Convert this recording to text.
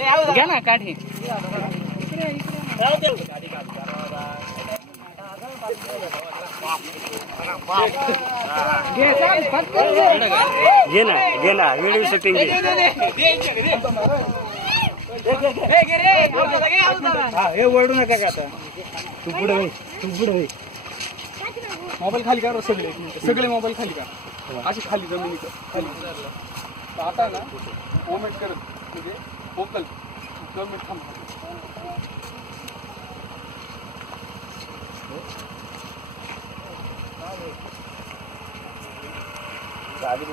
घ्या ना काठी घे ना घे ना व्हिडिओ शूटिंग हे ओरडू नका का आता? तू पुढे होई तू पुढे होई मोबाईल खाली का सगळे एक मिनिट. सगळे मोबाईल खाली का अशी खाली जमिनी खाली. आता ना मोमेंट करत म्हणजे फोकल government come. थांब आधी